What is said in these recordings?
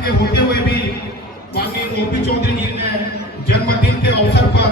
के होते हुए भी माननीय ओपी चौधरी जी ने जन्मदिन के अवसर पर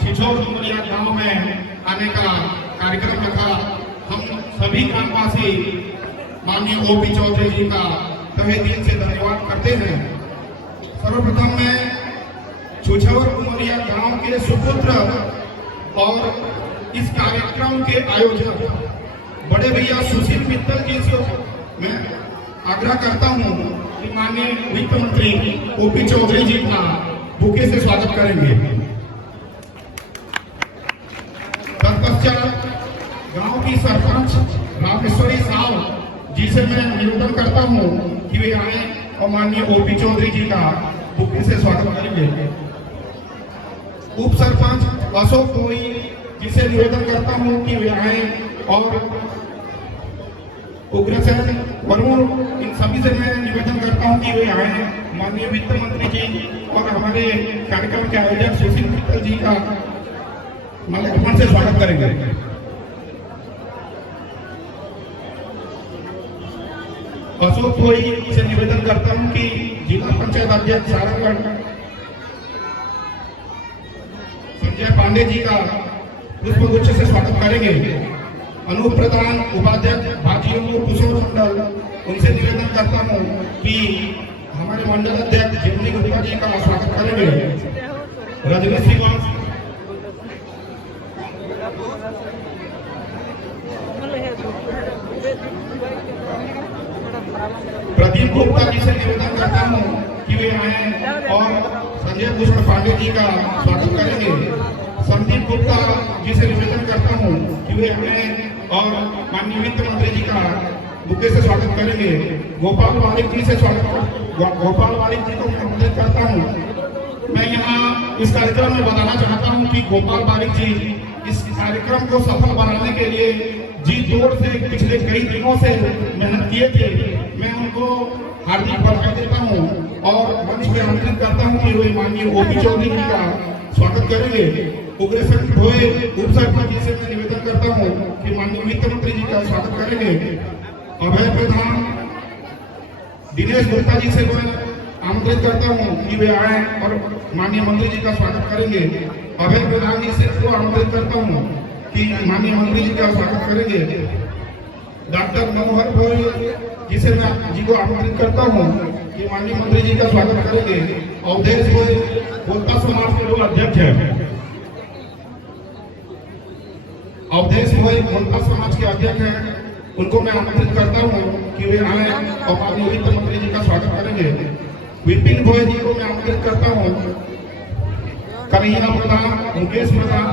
छिछोर डुमरिया गांव में आने का कार्यक्रम रखा। हम सभी ग्रामवासी माननीय ओपी चौधरी जी का तहे दिल से धन्यवाद करते हैं। सर्वप्रथम मैं छिछोर डुमरिया गांव के सुपुत्र और इस कार्यक्रम के आयोजक बड़े भैया सुशील मित्तल जी से मैं आग्रह करता हूं कि माननीय वित्त मंत्री ओपी चौधरी जी का बुके से स्वागत करेंगे। तत्पश्चात गांव की सरपंच रामेश्वरी साहब जी से मैं निवेदन करता हूं कि वे आए और माननीय ओपी चौधरी जी का बुके से स्वागत करेंगे। उप सरपंच अशोक कोई जी से निवेदन करता हूं कि वे आए और उग्रसेन वरुण इन सभी से मैं निवेदन करता हूं कि वे आए। माननीय वित्त मंत्री जी और हमारे कार्यक्रम के आयोजक सुशील मित्तल जी का माल्यार्पण से स्वागत करेंगे। अशोक कोई से निवेदन करता हूं कि जिला पंचायत अध्यक्ष सारंगगढ़ संजय पांडे जी का पुष्पगुच्छ से स्वागत करेंगे। अनूप प्रधान उपाध्यक्ष भाजियों कुशोर मंडल उनसे निवेदन करता हूं कि हमारे मंडल अध्यक्ष जेमनी गुप्ता जी का स्वागत करेंगे। रजनी श्रीवास प्रदीप गुप्ता जी से निवेदन करता हूं कि वे आए और संजय भूषण पांडे जी का स्वागत करेंगे। संदीप गुप्ता जी से निवेदन करता हूं कि वे आए और माननीय वित्त मंत्री जी का बुके से स्वागत करेंगे। गोपाल वारिक जी से गोपाल वारिक जी को आमंत्रित करता हूं। मैं यहाँ इस कार्यक्रम में बताना चाहता हूं कि गोपाल वारिक जी इस कार्यक्रम को सफल बनाने के लिए जी तोड़ से पिछले कई दिनों से मेहनत किए थे। मैं उनको हार्दिक बधाई देता हूं और मंच पे आमंत्रित करता हूं कि वे माननीय ओपी चौधरी जी का स्वागत करेंगे। उग्रसेन ढोए उप सरपंच जी से मैं निवेदन करता हूं कि माननीय वित्त मंत्री जी का स्वागत करेंगे। अभय प्रधान दिनेश गुप्ता जी से मैं आमंत्रित करता हूं कि वे आए और माननीय मंत्री जी का स्वागत करेंगे। अभय प्रधान जी से को आमंत्रित करता हूं कि माननीय मंत्री जी का स्वागत करेंगे। डॉक्टर मनोहर भोई जी से मैं जी को आमंत्रित करता हूं कि माननीय मंत्री जी का स्वागत करेंगे। अवधेश भोई कोलता समाज के जो अध्यक्ष हैं, अवधेश भोई कोलता समाज के अध्यक्ष हैं, उनको मैं आमंत्रित करता हूं कि वे आए और माननीय वित्त मंत्री जी का स्वागत करेंगे। विपिन भोई जी को मैं आमंत्रित करता हूं। कन्हैया प्रधान, मुकेश प्रधान,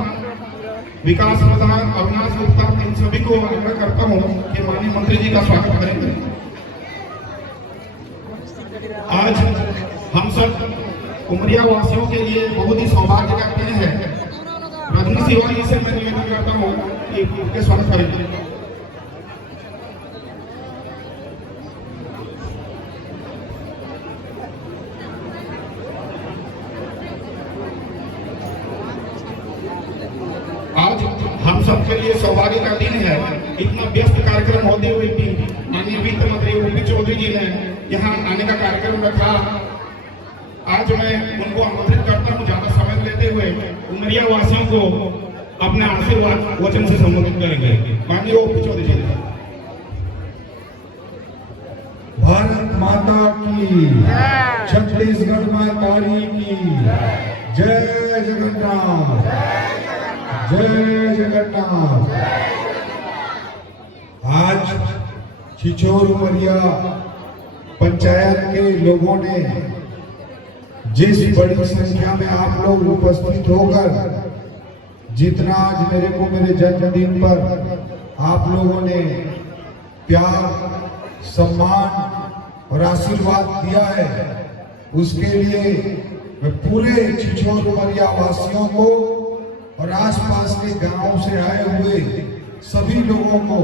विकास प्रधान, अविनाश गुप्ता, इन सभी को आग्रह करता हूं कि माननीय मंत्री जी का स्वागत करेंगे। आज हम सब उमरिया वासियों के लिए बहुत ही सौभाग्य का क्षण है। रजनी सिवा जी से मैं निवेदन करता हूं कि उनके स्वागत करेंगे। आज हम सबके लिए सौभाग्य का दिन है। इतना व्यस्त कार्यक्रम होते हुए भी माननीय वित्त मंत्री ओपी चौधरी जी ने यहाँ आने का कार्यक्रम रखा। आज मैं उनको आमंत्रित करता हूँ, ज्यादा समय लेते हुए उमरिया वासियों को अपने आशीर्वाद वचन से संबोधित करेंगे। माननीय ओपी चौधरी जी। भारत माता की, छत्तीसगढ़ मातारी की जय जगन्नाथ, जय जगन्नाथ। आज छिछोर उमरिया पंचायत के लोगों ने जिस बड़ी संख्या में आप लोग उपस्थित होकर जितना आज मेरे को मेरे जन्मदिन पर आप लोगों ने प्यार, सम्मान और आशीर्वाद दिया है, उसके लिए मैं पूरे छिछोर उमरिया वासियों को और आसपास के गांव से आए हुए सभी लोगों को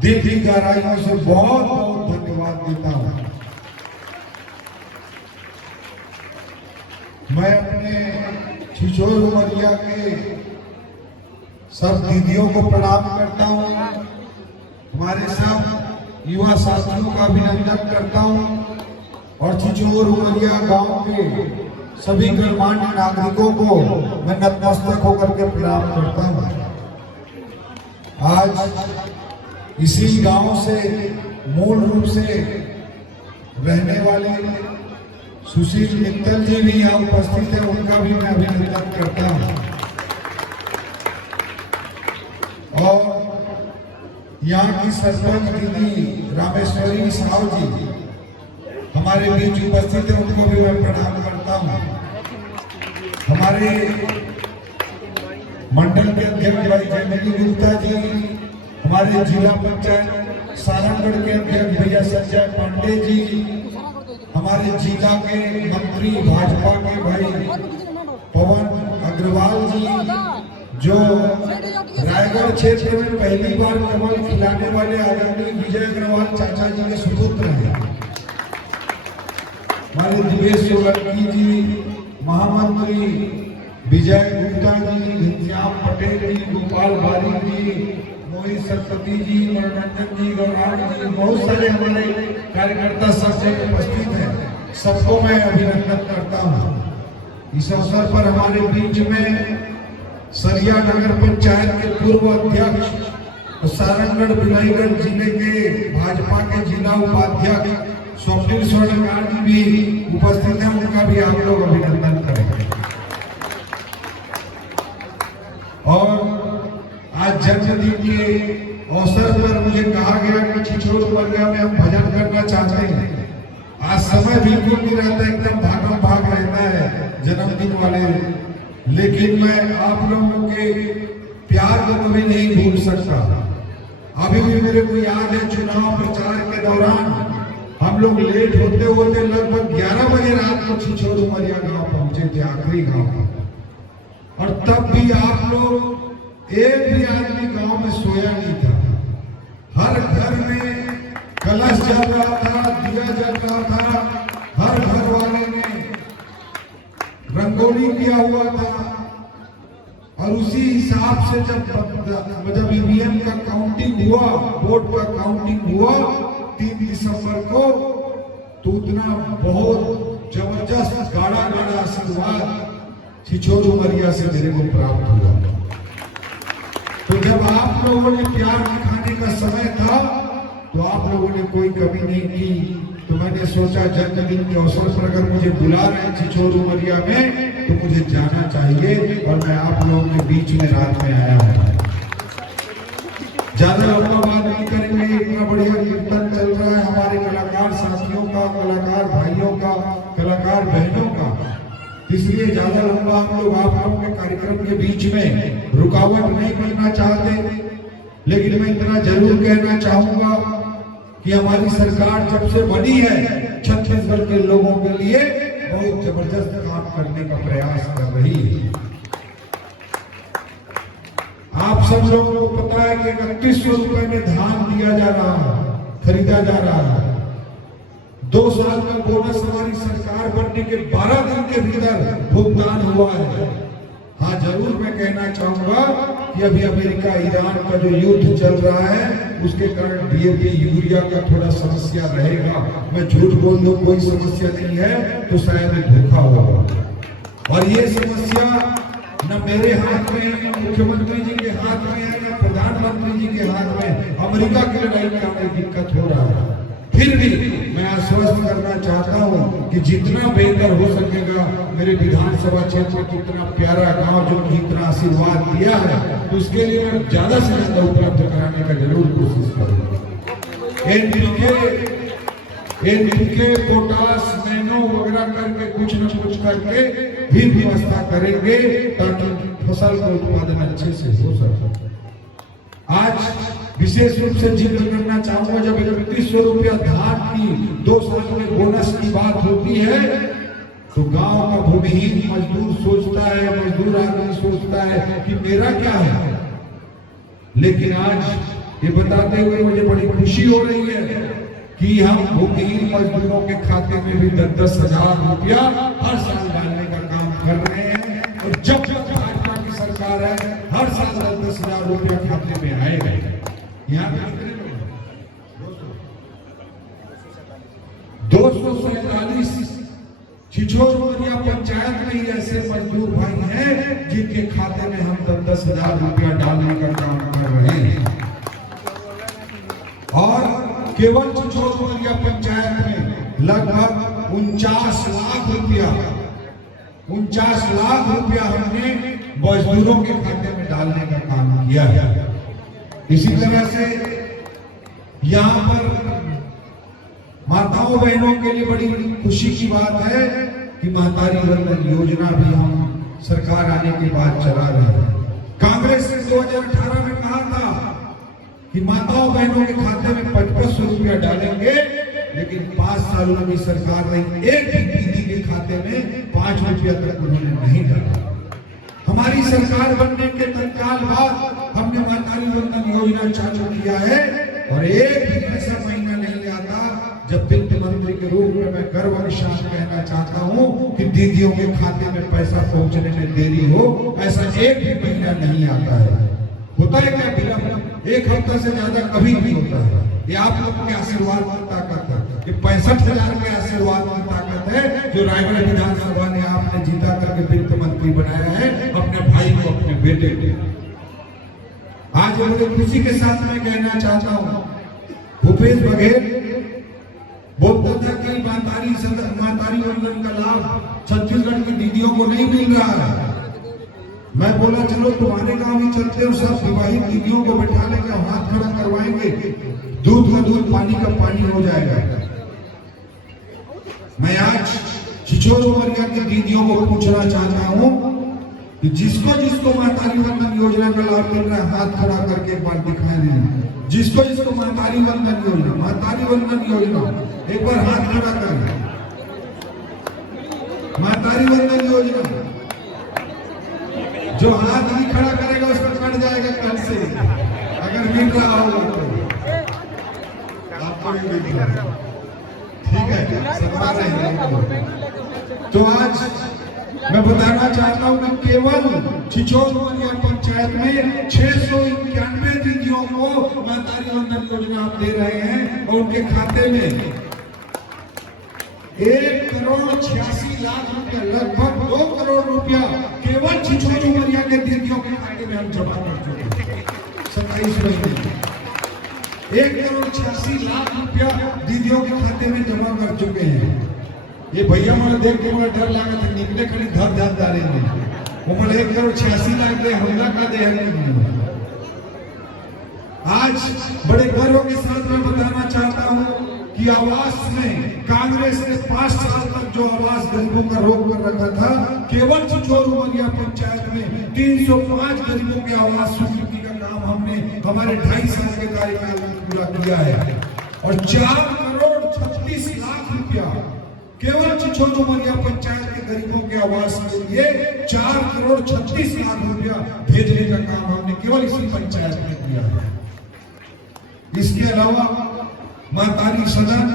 दिल की गहराइयों से बहुत बहुत धन्यवाद देता हूं। मैं अपने छिछोर उमरिया के सब दीदियों को प्रणाम करता हूं, हमारे सब युवा साथियों का अभिनंदन करता हूं और छिछोर उमरिया गांव के सभी गणमान्य नागरिकों को मैं नतमस्तक होकर के प्रणाम करता हूं। आज इसी गांव से मूल रूप से रहने वाले सुशील मित्तल जी भी यहाँ उपस्थित है, उनका भी मैं अभिनंदन करता हूं। और यहाँ की सरपंच दीदी रामेश्वरी साहू जी हमारे बीच उपस्थित है, उनको भी मैं प्रणाम करता हूँ। हमारे मंडल के अध्यक्ष भाई जयमनी गुप्ता जी, हमारे जिला पंचायत सारंगढ़ के अध्यक्ष भैया संजय पांडे जी, हमारे जिला के मंत्री भाजपा के भाई पवन अग्रवाल जी, जो रायगढ़ क्षेत्र में पहली बार कमल खिलाने वाले आदरणीय विजय अग्रवाल चाचा जी के सुपुत्र हैं, हमारे दिवेश सोलंकी जी, महामंत्री विजय गुप्ता जी, घनश्याम पटेल जी, गोपाल बारिक जी, मोहित सरस्वती जी, मनोरंजन जी, गौरांग जी, बहुत सारे हमारे कार्यकर्ता सब जगह उपस्थित हैं। सबको मैं अभिनंदन करता हूँ। इस अवसर पर हमारे बीच में सरिया नगर पंचायत के पूर्व अध्यक्ष, सारंगढ़ बिलाईगढ़ जिले के भाजपा के जिला उपाध्यक्ष स्वप्निल स्वर्णकार जी भी उपस्थित हैं, उनका भी आप लोग अभिनंदन करेंगे। और आज जन्मदिन के अवसर पर मुझे कहा गया कि छिछोर उमरिया में हम भजन करना चाहते हैं। आज समय बिल्कुल नहीं रहता, एकदम भागम भाग रहता है जन्मदिन वाले, लेकिन मैं आप लोगों के प्यार को कभी नहीं भूल सकता। अभी भी मेरे को याद है, चुनाव प्रचार के दौरान हम लोग लेट होते होते लगभग 11 बजे रात को छिछोर उमरिया गांव पहुंचे थे, आखिरी गांव। और तब भी आप लोग एक भी आदमी गांव में सोया नहीं था। हर घर में कलश जल रहा था, दिया जल रहा था, हर घर वाले ने रंगोली किया हुआ था। और उसी हिसाब से जब ईवीएम का काउंटिंग हुआ, वोट का काउंटिंग हुआ 3 दिसंबर को, तो उतना बहुत जबरदस्त गाढ़ा गाढ़ा आशीर्वाद छिछोर उमरिया से मेरे को प्राप्त हुआ। तो जब आप लोगों ने प्यार दिखाने का समय था तो आप लोगों ने कोई कमी नहीं की। तो मैंने सोचा जन्मदिन के अवसर पर अगर मुझे बुला रहे हैं छिछोर उमरिया में तो मुझे जाना चाहिए, और मैं आप लोगों के बीच में रात में आया हूँ। ज्यादा लंबा बात नहीं करेंगे, इतना बढ़िया कीर्तन चल रहा है हमारे कलाकार साथियों का, कलाकार भाइयों का, कलाकार बहनों का, इसलिए ज्यादा लंबा हम लोग आप लोगों के कार्यक्रम के बीच में रुकावट नहीं करना चाहते। लेकिन मैं इतना जरूर कहना चाहूंगा कि हमारी सरकार जब से बनी है, छत्तीसगढ़ के लोगों के लिए बहुत जबरदस्त काम करने का प्रयास कर रही है। आप सब लोगों को पता है कि 3100 रुपए में धान दिया जा रहा है, खरीदा जा रहा है। 2 साल का बोनस हमारी सरकार बनने के 12 दिन के भीतर भुगतान हुआ है। हाँ, जरूर मैं कहना चाहूंगा कि अभी अमेरिका ईरान का जो युद्ध चल रहा है उसके कारण डीएपी यूरिया का थोड़ा समस्या रहेगा। मैं झूठ बोल दूं कोई समस्या नहीं है तो शायद धोखा होगा। और ये समस्या न मेरे हाथ में है, न मुख्यमंत्री जी के हाथ में है, न प्रधानमंत्री जी के हाथ में। अमेरिका की लड़ाई में दिक्कत हो रहा है। फिर भी मैं आश्वस्त करना चाहता हूं कि जितना बेहतर हो सकेगा, मेरे विधानसभा क्षेत्र में कितना प्यारा गांव जो इतना आशीर्वाद दिया है, तो उसके लिए मैं ज्यादा से ज्यादा उपलब्ध कराने का जरूर कोशिश करूंगा। एनपीके, पोटास, नैनो वगैरह करके कुछ न कुछ करके भी व्यवस्था करेंगे ताकि फसल का उत्पादन अच्छे से हो सके। आज विशेष रूप से जिक्र करना चाहूंगा, जब 3100 रुपया धान की 2 साल में बोनस की बात होती है तो गांव का भूमिहीन मजदूर सोचता है, मजदूर आदमी सोचता है कि मेरा क्या है। लेकिन आज ये बताते हुए मुझे बड़ी खुशी हो रही है कि हम भूमिहीन मजदूरों के खाते में भी 10-10 हजार रुपया हर साल डालने का काम कर रहे हैं। और जब भाजपा की सरकार है, हर साल 10-10 हजार रुपया खाते में आएगा। यहाँ 200 247 छिछोर उमरिया पंचायत में ही ऐसे मजदूर भाई हैं जिनके खाते में हम 10-10 हजार रुपया डालने का काम कर रहे हैं। और केवल छिछोर उमरिया पंचायत में लगभग 49 लाख रुपया हमने मजदूरों के खाते में डालने का काम किया है। इसी तरह से यहाँ पर माताओं बहनों के लिए बड़ी खुशी की बात है कि महतारी वंदन योजना भी हम सरकार आने के बाद चला रहे हैं। कांग्रेस ने 2018 में कहा था कि माताओं बहनों के खाते में 5500 रुपया डालेंगे, लेकिन 5 सालों में सरकार ने एक भी दीदी के खाते में 5 रुपया तक उन्होंने नहीं डाला। हमारी सरकार बनने के तत्काल बाद हमने महतारी वंदन योजना चालू किया है और एक भी ऐसा महीना नहीं आता जब वित्त मंत्री के रूप में मैं गर्व के साथ कहना चाहता हूं कि दीदियों के खाते में पैसा पहुंचने में देरी हो, ऐसा एक भी महीना नहीं आता है। होता है क्या विलंब? 1 हफ्ता से ज्यादा कभी नहीं होता है। ये आप लोगों के आशीर्वाद की ताकत है, ये 65,000 के आशीर्वाद की ताकत है जो रायगढ़ विधानसभा ने आपने जीता करके वित्त मंत्री बनाया है अपने भाई को, अपने बेटे को। आज बड़े खुशी के साथ मैं कहना चाहता हूं, भूपेश बघेल बोलता था कि महतारी वंदन का लाभ छत्तीसगढ़ की दीदियों को नहीं मिल रहा है। मैं बोला चलो तुम्हारे गांव ही चलते हो, सब विवाहित दीदियों को बैठा लेंगे, हाथ खड़ा करवाएंगे, दूध का दूध पानी का पानी हो जाएगा। मैं आज छिछोर उमरिया की दीदियों को पूछना चाहता हूं कि जिसको जिसको महतारी वंदन योजना का लाभ मिल रहा है हाथ खड़ा करके एक बार दिखाई दें। जिसको जिसको महतारी वंदन योजना एक बार हाथ खड़ा करें। महतारी वंदन योजना जो हाथ नहीं खड़ा करेगा उसका कट जाएगा कल से, अगर मिल रहा होगा तो आपको भी मिल रहा है। ठीक है, सत्ता रहेगा। तो आज मैं बताना चाहता हूं कि केवल छिछोर उमरिया पंचायत में 691 दीदियों को महतारी वंदन योजना आप दे रहे हैं और उनके खाते में 1,86,00,000 रुपया, लगभग 2 करोड़ रुपया केवल छिछोर उमरिया के दीदियों के खाते में हम जमा कर चुके हैं 27 महीने। 1,86,00,000 रुपया दीदियों के खाते में जमा कर चुके हैं। ये भैया मुझे देख के मुझे डर लगा था, निकले खड़ी धर जा रहे हैं वो मुझे 1,86,00,000 दे हमला का दे। आज बड़े गर्व के साथ मैं बताना चाहता हूं कि आवास में कांग्रेस ने 5 साल तक जो आवास गरीबों का रोक कर रखा था, केवल छिछोर उमरिया पंचायत में 305 गरीबों के आवास स्वीकृति का काम हमने हमारे 2.5 साल के कार्यकाल में पूरा किया है। और 4,36,00,000 रुपया केवल छिछोर उमरिया पंचायत के गरीबों के आवास के लिए 4,36,00,000 रुपया भेजने का काम हमने केवल इसी पंचायत में किया है। इसके अलावा महतारी सदन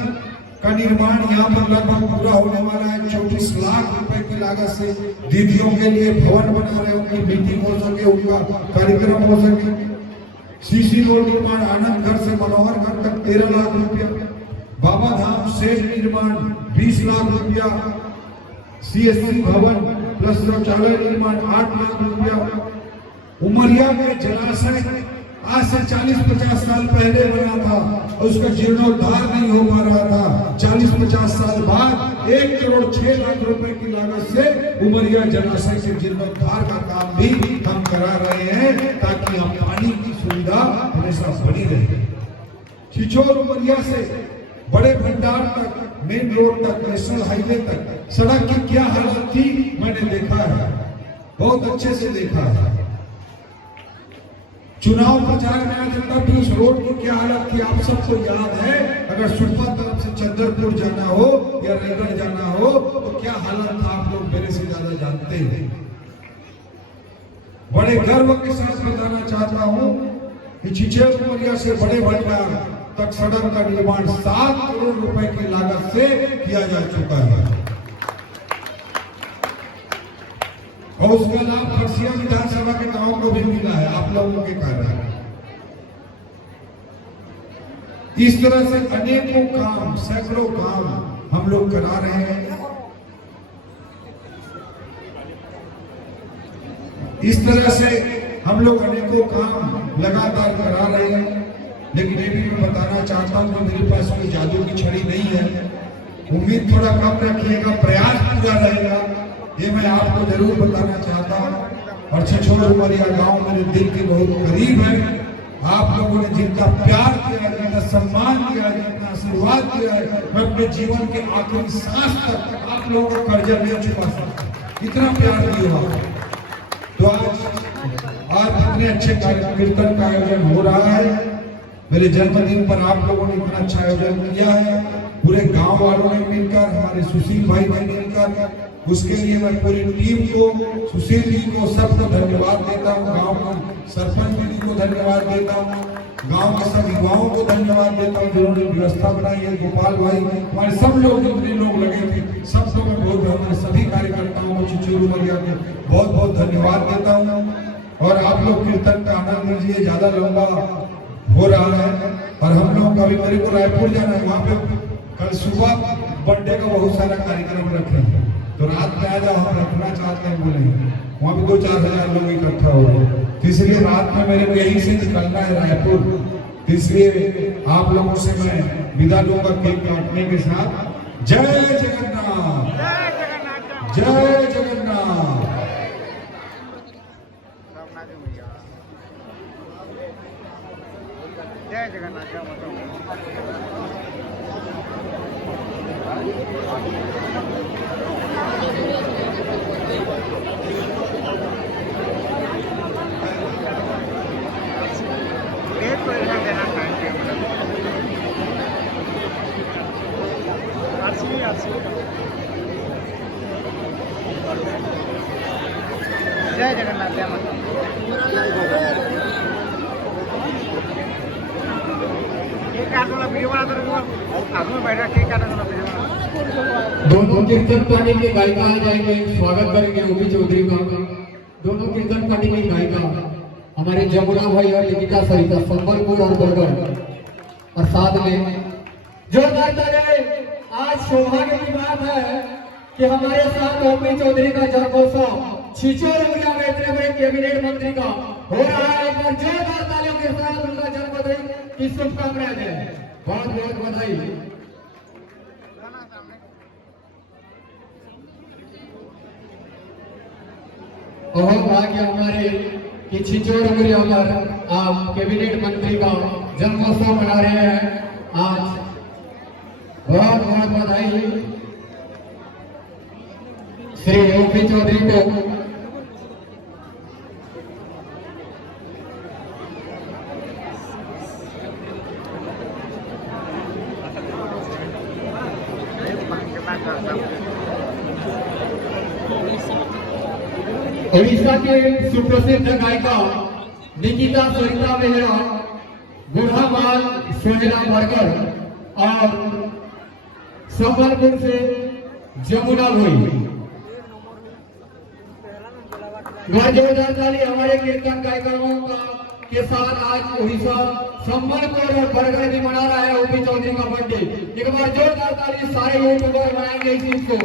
का निर्माण यहाँ पर लगभग पूरा होने वाला है। 34 लाख रुपए की लागत से दीदियों के लिए भवन बना रहे, उनकी मीटिंग हो सके, उनका कार्यक्रम हो सके। सीसी रोड निर्माण आनंद घर से मनोहर घर तक 13 लाख रुपया, बाबा धाम शेड निर्माण 20 लाख रुपया, CSC भवन प्लस शौचालय निर्माण 8 लाख रुपया। उमरिया में जलाशय आज से 40-50 साल पहले बना था और उसका जीर्णोद्धार नहीं हो पा रहा था। 40-50 साल बाद 1,06,00,000 रुपए की लागत से उमरिया जलाशय के जीर्णोद्धार का काम भी हम करा रहे हैं ताकि हम पानी की सुविधा हमेशा बनी रहे। छिछोर उमरिया से बड़े भंडार तक, मेन रोड तक, नेशनल हाईवे तक सड़क की क्या हालत थी मैंने देखा है, बहुत अच्छे से देखा है। चुनाव प्रचार में आया तब भी उस रोड की क्या हालत थी आप सबको याद है। अगर सुरपा तरफ से चंद्रपुर जाना हो या रायगढ़ जाना हो तो क्या हालत था आप लोग मेरे से ज्यादा जानते हैं। बड़े गर्व के साथ बताना चाहता हूं कि छिछोर उमरिया से बड़े भंडार तक सड़क का निर्माण 7 करोड़ रुपए की लागत से किया जा चुका है और उसका लाभ खरसिया विधानसभा के गांव को भी मिला है आप लोगों के कारण। इस तरह से अनेकों काम, सैकड़ों काम हम लोग करा रहे हैं। इस तरह से हम लोग अनेकों काम लगातार करा रहे हैं। लेकिन ये भी मैं बताना चाहता हूँ कि मेरे पास कोई जादू की छड़ी नहीं है। उम्मीद थोड़ा कम रखिएगा, प्रयास पूरा रहेगा, ये मैं आपको जरूर बताना चाहता हूँ। और छिछोर उमरिया गांव मेरे दिल के बहुत करीब है। आप लोगों ने जिनका प्यार किया, जिनका सम्मान किया, जितना आशीर्वाद किया है, मैं अपने जीवन के आखिरी सांस तक आप लोगों को कर्जा नहीं चुका सकता, इतना प्यार दिया। तो आज इतने अच्छे कीर्तन का आयोजन हो रहा है। मेरे जन्मदिन पर आप लोगों ने इतना अच्छा आयोजन किया है, पूरे गांव वालों ने मिलकर, हमारे सुशील भाई ने मिलकर। उसके लिए मैं पूरी टीम को, सुशील जी को, सबको धन्यवाद देता हूँ। गांव के सरपंच दीदी को धन्यवाद देता हूँ, गांव के सब युवाओं को धन्यवाद देता हूँ जिन्होंने व्यवस्था बनाई है। गोपाल भाई, हमारे सब लोग जितने लोग लगे थे, सबको मैं बहुत, हमारे सभी कार्यकर्ताओं को छिछोर उमरिया के बहुत बहुत धन्यवाद देता हूँ। और आप लोग कीर्तन का आनंद लीजिए, ज्यादा लंबा हो रहा है। और हम लोग का भी, मेरे को रायपुर जाना है, वहाँ पे कल सुबह बर्थडे का बहुत सारा कार्यक्रम रख रहे हैं, तो रात में आ जाओ, हम रखना चाहते हैं बोलेंगे। वहाँ पे 2-4 हजार लोग इकट्ठा हो गए, तो इसलिए रात में मेरे को यहीं से निकलना है रायपुर। इसलिए आप लोगों से मैं विदा लूंगा केक काटने के साथ। जय जगन्नाथ, जय जगन्नाथ। जय जगन्नाथ। जय जगन्नाथ। जय माता। दोनों कीर्तन पार्टी के गायिका आ जाएंगे, स्वागत करेंगे ओपी चौधरी का। दोनों कीर्तन पार्टी की गायिका हमारे जमुना भाई और लिखिता सरिता, संबलपुर और बरगढ़। और साथ में जोरदार तालियां। आज सौभाग्य की बात है कि हमारे साथ ओपी चौधरी का जन्मोत्सव छिछोर उमरिया में इतने बड़े कैबिनेट मंत्री का हो रहा है। एक बार जोरदार तालियों के साथ उनका जन्मदिन की शुभकामनाएं दें। बहुत बहुत बधाई। और भाग्य हमारे कि छिछोर उमरिया में कैबिनेट मंत्री का जन्मोत्सव मना रहे हैं आज। बहुत बहुत बधाई श्री ओपी चौधरी को। उड़ीसा के सुप्रसिद्ध गायिका लिखिता सरिता मेहरा, बुढ़ामाल सोहेला बरगढ़ और संबलपुर से जमुना भाई। जोरदार ताली हमारे कीर्तन गायिकाओं का के साथ आज उड़ीसा, संबलपुर और बरगढ़ भी मना रहा है ओपी चौधरी का बर्थडे। एक बार जोरदार ताली। सारे यूट्यूबर मनाएंगे इस चीज को।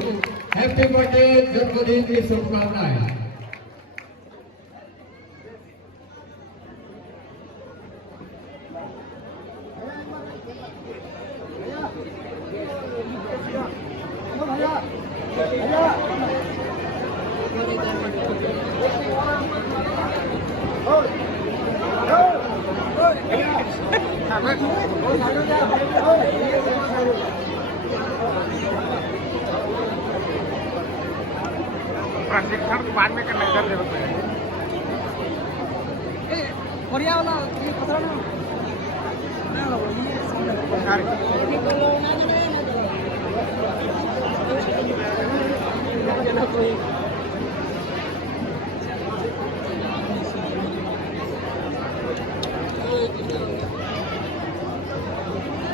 हैप्पी बर्थडे, जन्मदिन की शुभकामनाएं। प्रशिक्षण बाद में करना इधर देखो बढ़िया वाला ये पकड़ा ना